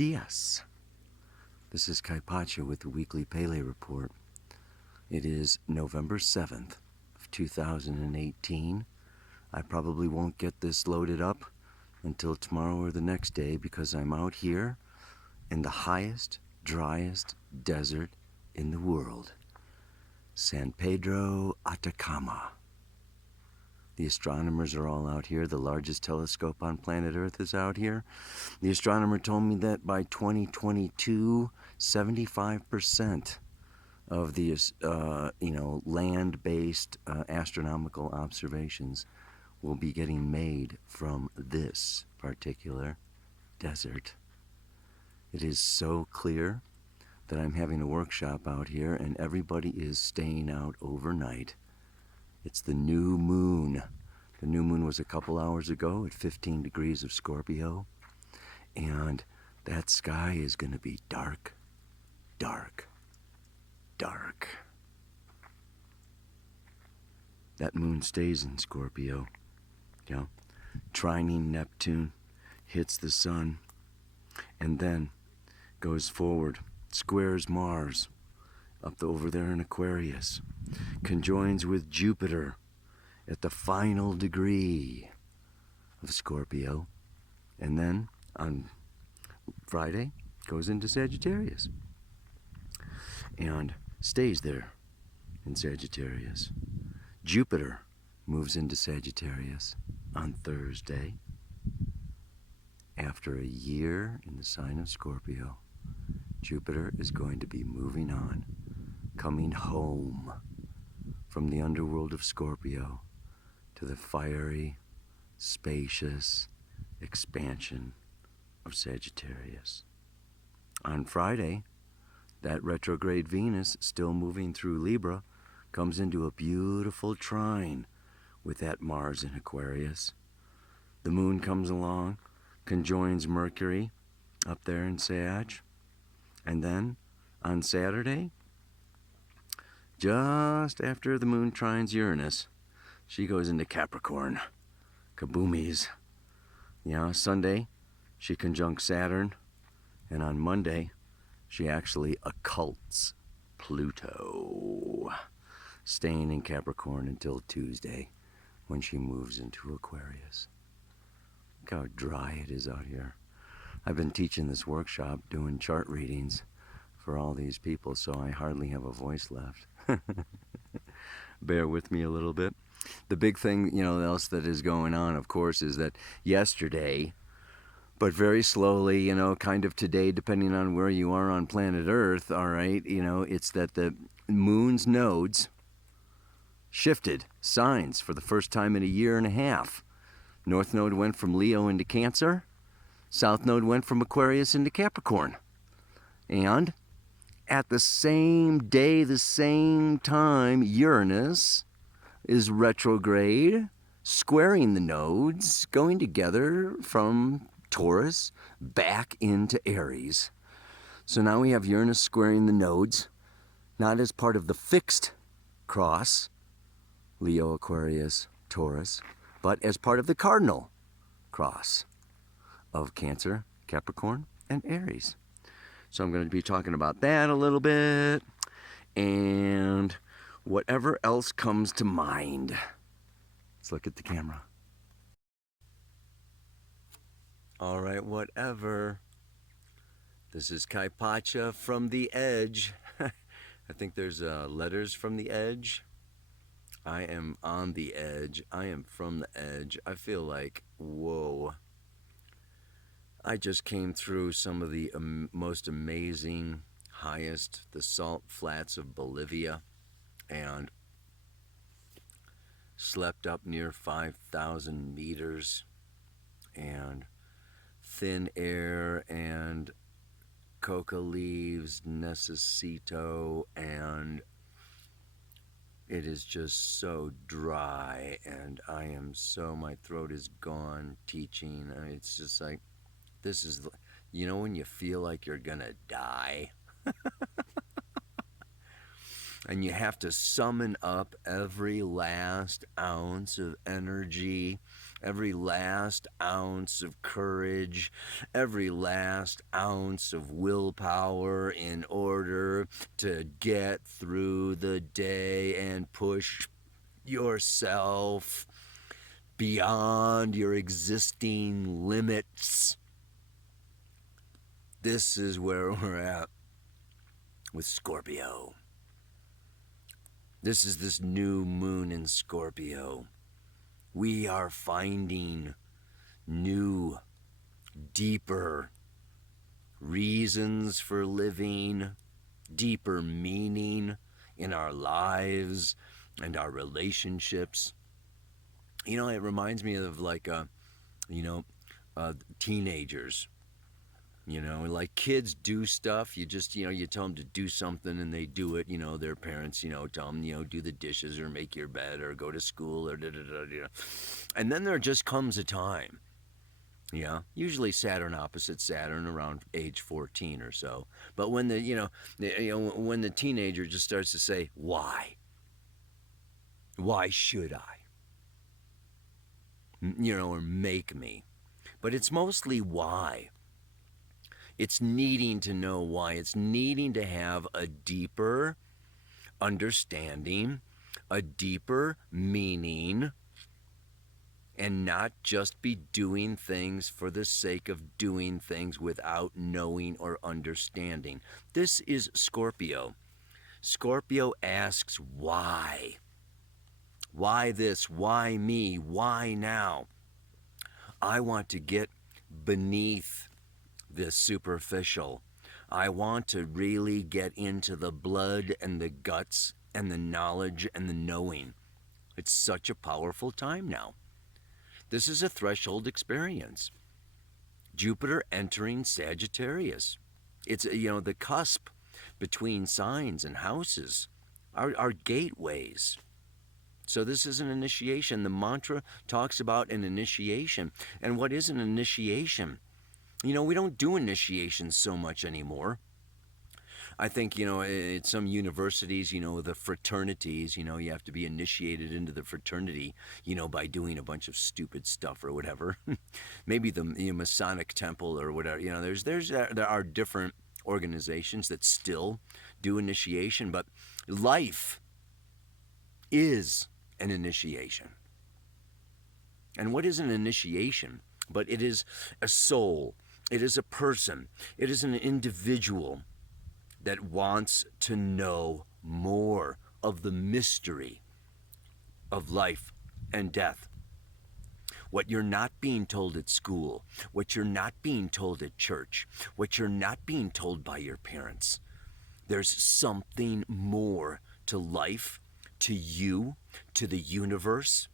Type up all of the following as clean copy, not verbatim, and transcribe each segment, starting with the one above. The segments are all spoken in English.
dias. This is Kaipacha with the Weekly Pele Report. It is November 7th of 2018. I probably won't get this loaded up until tomorrow or the next day because I'm out here in the highest, driest desert in the world, San Pedro Atacama. The astronomers are all out here. The largest telescope on planet Earth is out here. The astronomer told me that by 2022, 75% of the land-based astronomical observations will be getting made from this particular desert. It is so clear that I'm having a workshop out here and everybody is staying out overnight. It's the new moon. The new moon was a couple hours ago at 15 degrees of Scorpio. And that sky is going to be dark, dark, dark. That moon stays in Scorpio. Trining Neptune, hits the sun, and then goes forward, squares Mars, over there in Aquarius, conjoins with Jupiter at the final degree of Scorpio, and then on Friday goes into Sagittarius and stays there in Sagittarius. Jupiter moves into Sagittarius on Thursday after a year in the sign of Scorpio. Jupiter is going to be moving on, coming home from the underworld of Scorpio to the fiery, spacious expansion of Sagittarius. On Friday, that retrograde Venus, still moving through Libra, comes into a beautiful trine with that Mars in Aquarius. The moon comes along, conjoins Mercury up there in Sag, and then on Saturday, just after the moon trines Uranus, she goes into Capricorn. Kaboomies. Sunday, she conjuncts Saturn, and on Monday, she actually occults Pluto, staying in Capricorn until Tuesday when she moves into Aquarius. Look how dry it is out here. I've been teaching this workshop, doing chart readings for all these people, so I hardly have a voice left. Bear with me a little bit. The big thing, else that is going on, of course, is that yesterday, but very slowly, kind of today, depending on where you are on planet Earth, all right, it's that the moon's nodes shifted signs for the first time in a year and a half. North node went from Leo into Cancer. South node went from Aquarius into Capricorn. And at the same day, the same time, Uranus is retrograde, squaring the nodes, going together from Taurus back into Aries. So now we have Uranus squaring the nodes, not as part of the fixed cross, Leo, Aquarius, Taurus, but as part of the cardinal cross of Cancer, Capricorn, and Aries. So I'm going to be talking about that a little bit, and whatever else comes to mind. Let's look at the camera. All right, whatever. This is Kaipacha from the Edge. I think there's letters from the Edge. I am on the edge. I am from the edge. I feel like, whoa. I just came through some of the most amazing, the salt flats of Bolivia, and slept up near 5,000 meters, and thin air, and coca leaves, necesito, and it is just so dry, and my throat is gone teaching. It's just like, this is, when you feel like you're gonna die. And you have to summon up every last ounce of energy, every last ounce of courage, every last ounce of willpower in order to get through the day and push yourself beyond your existing limits. This is where we're at with Scorpio. This is this new moon in Scorpio. We are finding new, deeper reasons for living, deeper meaning in our lives and our relationships. You know, it reminds me of like, teenagers. You know, like kids do stuff. You just, you tell them to do something and they do it. You know, their parents, tell them, do the dishes or make your bed or go to school or da. And then there just comes a time, usually Saturn opposite Saturn around age 14 or so. But when when the teenager just starts to say, why? Why should I? Or make me. But it's mostly why. It's needing to know why. It's needing to have a deeper understanding, a deeper meaning, and not just be doing things for the sake of doing things without knowing or understanding. This is Scorpio. Scorpio asks why. Why this? Why me? Why now? I want to get beneath this superficial. I want to really get into the blood and the guts and the knowledge and the knowing. It's such a powerful time now. This is a threshold experience. Jupiter entering Sagittarius. It's, the cusp between signs and houses, our gateways. So this is an initiation. The mantra talks about an initiation. And what is an initiation? We don't do initiations so much anymore. I think, at some universities, the fraternities, you have to be initiated into the fraternity, by doing a bunch of stupid stuff or whatever. Maybe the Masonic temple or whatever, there are different organizations that still do initiation, but life is an initiation. And what is an initiation? But it is a soul. It is a person. It is an individual that wants to know more of the mystery of life and death. What you're not being told at school, what you're not being told at church, what you're not being told by your parents. There's something more to life, to you, to the universe.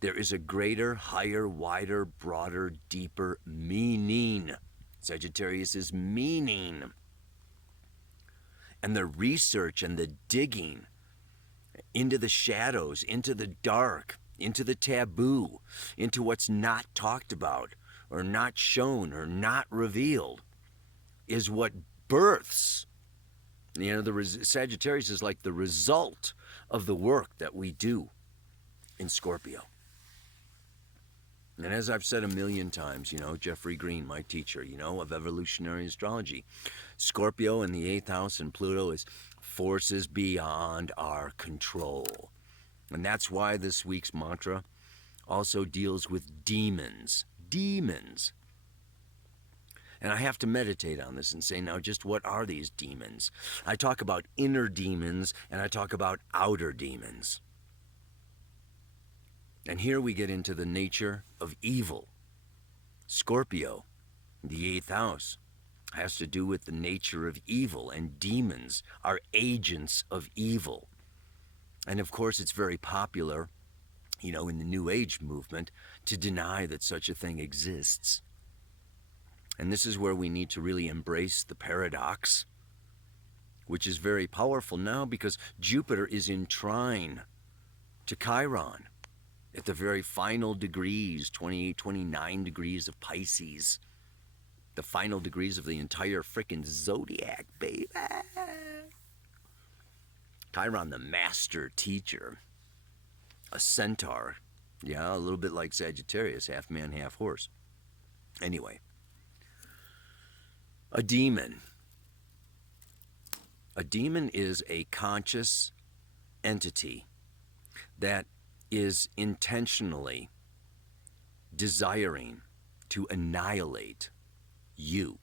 There is a greater, higher, wider, broader, deeper meaning. Sagittarius is meaning. And the research and the digging into the shadows, into the dark, into the taboo, into what's not talked about or not shown or not revealed is what births. The Sagittarius is like the result of the work that we do in Scorpio. And as I've said a million times, Jeffrey Green, my teacher, of evolutionary astrology, Scorpio in the 8th house and Pluto is forces beyond our control. And that's why this week's mantra also deals with demons. Demons. And I have to meditate on this and say, now, just what are these demons? I talk about inner demons and I talk about outer demons. And here we get into the nature of evil. Scorpio, the 8th house, has to do with the nature of evil, and demons are agents of evil. And of course, it's very popular, in the New Age movement, to deny that such a thing exists. And this is where we need to really embrace the paradox, which is very powerful now because Jupiter is in trine to Chiron at the very final degrees, 28, 29 degrees of Pisces. The final degrees of the entire frickin' zodiac, baby. Chiron, the master teacher, a centaur, yeah, a little bit like Sagittarius, half man, half horse. Anyway, a demon. A demon is a conscious entity that is intentionally desiring to annihilate you.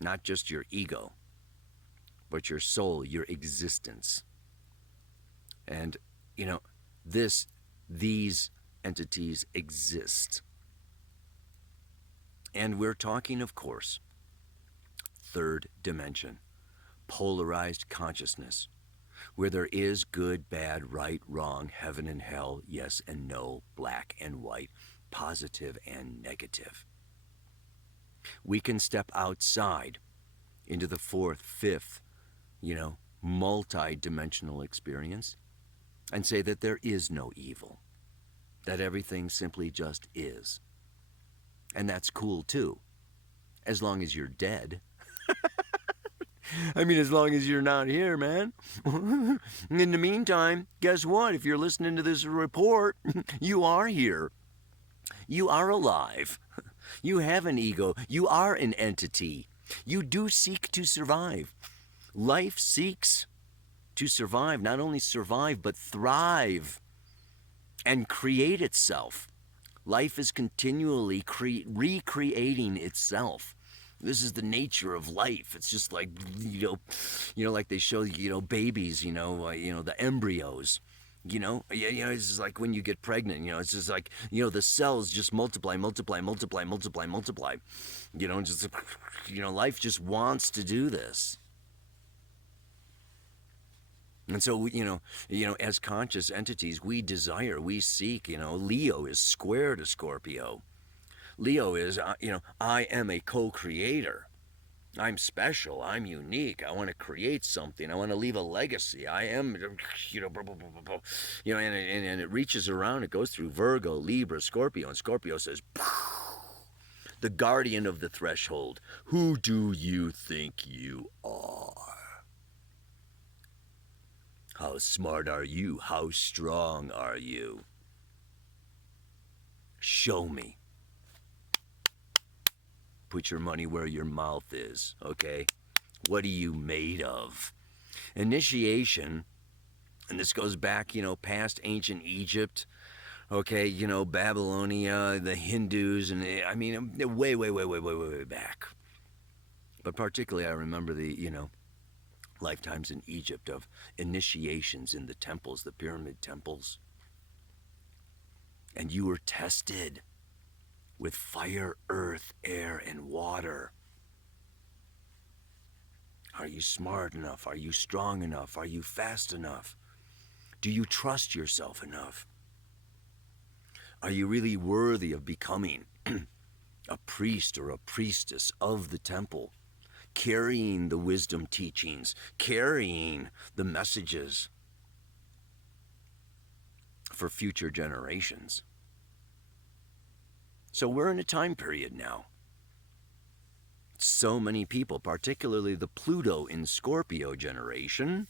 Not just your ego, but your soul, your existence. And, you know, these entities exist. And we're talking, of course, third dimension, polarized consciousness, where there is good, bad, right, wrong, heaven and hell, yes and no, black and white, positive and negative. We can step outside into the fourth, fifth, multi-dimensional experience and say that there is no evil, that everything simply just is. And that's cool too, as long as you're dead. I mean, as long as you're not here, man. In the meantime, guess what? If you're listening to this report, you are here. You are alive. You have an ego. You are an entity. You do seek to survive. Life seeks to survive, not only survive, but thrive and create itself. Life is continually recreating itself. This is the nature of life. It's just like, like they show, babies, the embryos. It's just like when you get pregnant, it's just like, the cells just multiply. Life just wants to do this. And so, as conscious entities, we desire, we seek, Leo is square to Scorpio. Leo is, I am a co-creator. I'm special. I'm unique. I want to create something. I want to leave a legacy. I am, and it reaches around. It goes through Virgo, Libra, Scorpio, and Scorpio says, the guardian of the threshold. Who do you think you are? How smart are you? How strong are you? Show me. Put your money where your mouth is, okay? What are you made of? Initiation, and this goes back, past ancient Egypt, okay, Babylonia, the Hindus, and way back. But particularly I remember the, lifetimes in Egypt of initiations in the temples, the pyramid temples. And you were tested with fire, earth, air, and water. Are you smart enough? Are you strong enough? Are you fast enough? Do you trust yourself enough? Are you really worthy of becoming a priest or a priestess of the temple, carrying the wisdom teachings, carrying the messages for future generations? So we're in a time period now. So many people, particularly the Pluto in Scorpio generation.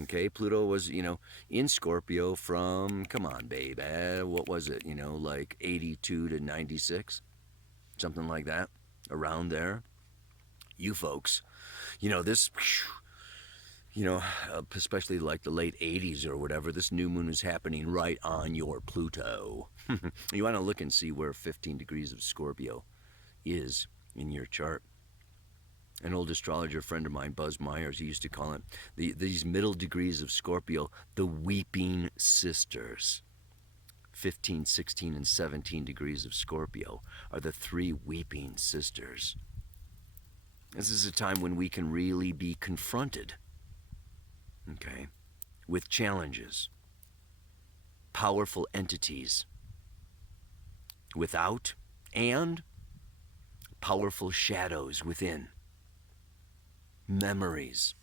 Okay, Pluto was, in Scorpio from, come on, babe, what was it, like 82 to 96? Something like that, around there. You folks, this, especially like the late 80s or whatever, this new moon is happening right on your Pluto. You want to look and see where 15 degrees of Scorpio is in your chart. An old astrologer friend of mine, Buzz Myers, he used to call it these middle degrees of Scorpio, the weeping sisters. 15, 16, and 17 degrees of Scorpio are the three weeping sisters. This is a time when we can really be confronted, okay, with challenges, powerful entities, without, and powerful shadows within. Memories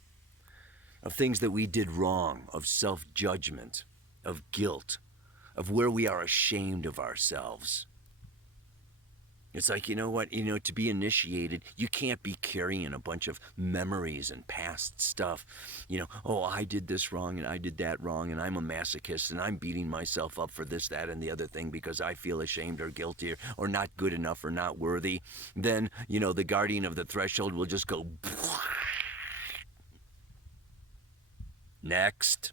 of things that we did wrong, of self-judgment, of guilt, of where we are ashamed of ourselves. It's like, you know what, to be initiated, you can't be carrying a bunch of memories and past stuff. Oh, I did this wrong and I did that wrong and I'm a masochist and I'm beating myself up for this, that, and the other thing because I feel ashamed or guilty or not good enough or not worthy. Then, the guardian of the threshold will just go, next.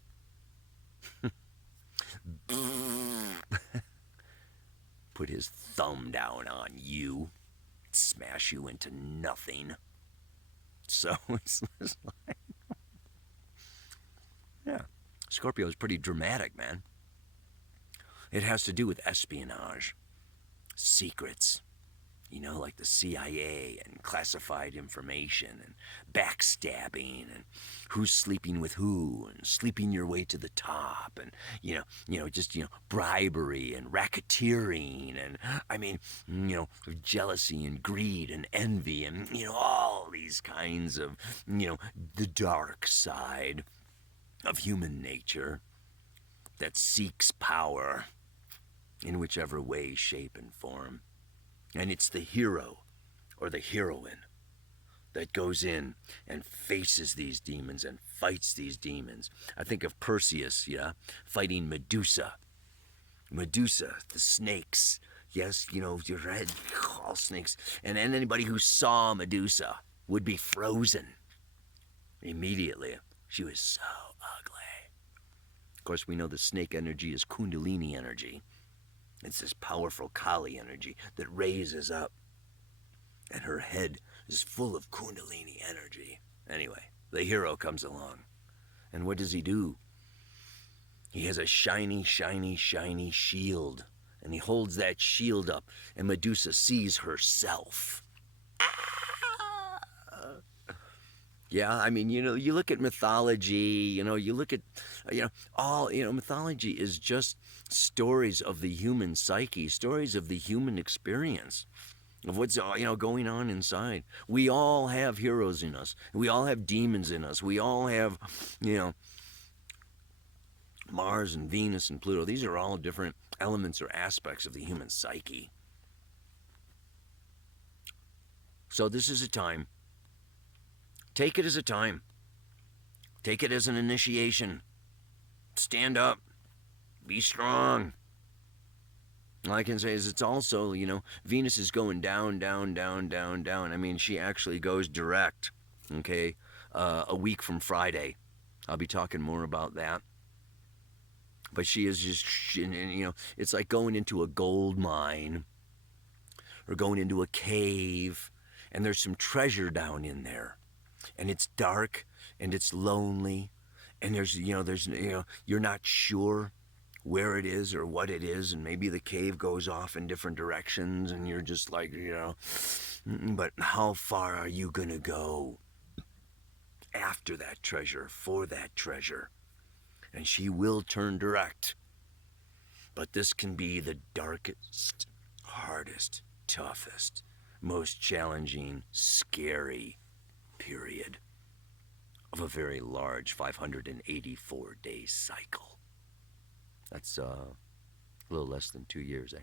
Put his thumb down on you, smash you into nothing. So it's like, yeah, Scorpio is pretty dramatic, man. It has to do with espionage, secrets, like the CIA and classified information and backstabbing and who's sleeping with who and sleeping your way to the top and, just, bribery and racketeering and, jealousy and greed and envy and, all these kinds of, the dark side of human nature that seeks power in whichever way, shape, and form. And it's the hero or the heroine that goes in and faces these demons and fights these demons. I think of Perseus, fighting Medusa. Medusa, the snakes. Yes, your head, all snakes. And anybody who saw Medusa would be frozen immediately. She was so ugly. Of course, we know the snake energy is Kundalini energy. It's this powerful Kali energy that raises up. And her head is full of Kundalini energy. Anyway, the hero comes along. And what does he do? He has a shiny, shiny, shiny shield. And he holds that shield up. And Medusa sees herself. Yeah, you look at mythology, you look at, mythology is just stories of the human psyche, stories of the human experience, of what's, going on inside. We all have heroes in us. We all have demons in us. We all have, Mars and Venus and Pluto. These are all different elements or aspects of the human psyche. So this is a time. Take it as a time. Take it as an initiation. Stand up. Be strong. All I can say is it's also, Venus is going down, down, down, down, down. She actually goes direct, okay, a week from Friday. I'll be talking more about that. But she is just, it's like going into a gold mine or going into a cave, and there's some treasure down in there. And it's dark, and it's lonely, and you're not sure where it is or what it is, and maybe the cave goes off in different directions, and you're just like, but how far are you gonna go after that treasure, for that treasure? And she will turn direct. But this can be the darkest, hardest, toughest, most challenging, scary period of a very large 584-day cycle. That's a little less than 2 years, eh?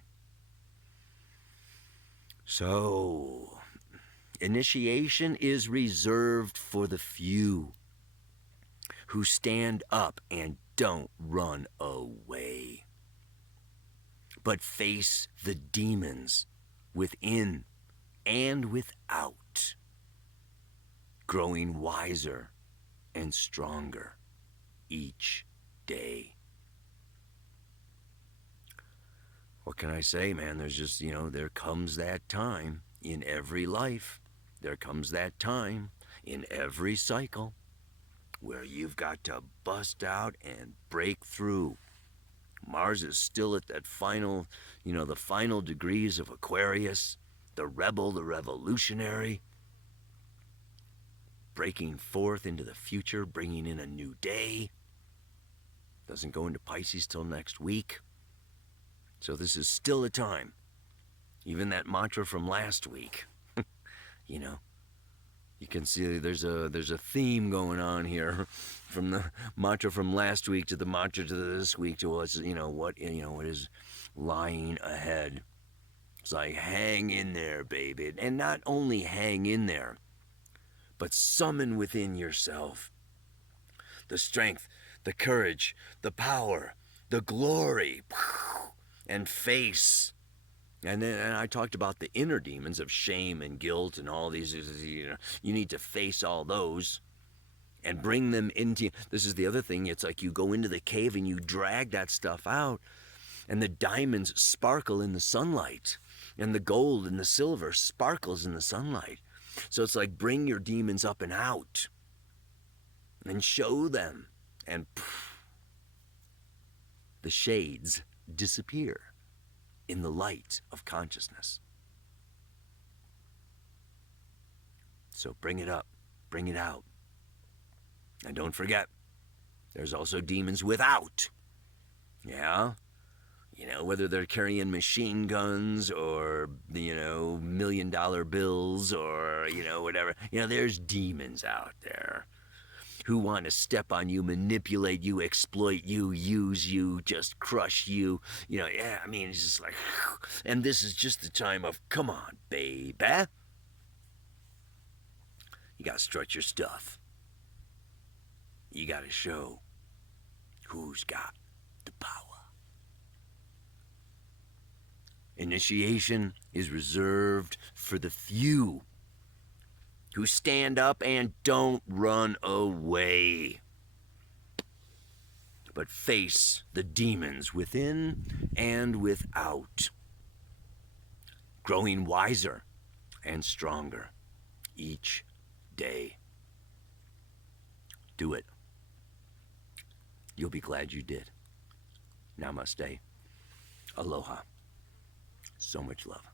So, initiation is reserved for the few who stand up and don't run away, but face the demons within and without, growing wiser and stronger each day. What can I say, man? There's just, there comes that time in every life. There comes that time in every cycle where you've got to bust out and break through. Mars is still at that final, the final degrees of Aquarius, the rebel, the revolutionary, breaking forth into the future, bringing in a new day. Doesn't go into Pisces till next week. So this is still a time. Even that mantra from last week, you can see there's a theme going on here, from the mantra from last week to the mantra to this week to what's what is lying ahead. It's like, hang in there, baby. And not only hang in there, but summon within yourself the strength, the courage, the power, the glory, and face. And then I talked about the inner demons of shame and guilt and all these. You need to face all those and bring them into. This is the other thing. It's like you go into the cave and you drag that stuff out, and the diamonds sparkle in the sunlight, and the gold and the silver sparkles in the sunlight. So it's like, bring your demons up and out and show them, and the shades disappear in the light of consciousness. So bring it up, bring it out. And don't forget, there's also demons without. Yeah? Whether they're carrying machine guns or, $1 million bills or, whatever. There's demons out there who want to step on you, manipulate you, exploit you, use you, just crush you. It's just like, and this is just the time of, come on, baby. You got to strut your stuff. You got to show who's got the power. Initiation is reserved for the few who stand up and don't run away, but face the demons within and without, growing wiser and stronger each day. Do it. You'll be glad you did. Namaste. Aloha. So much love.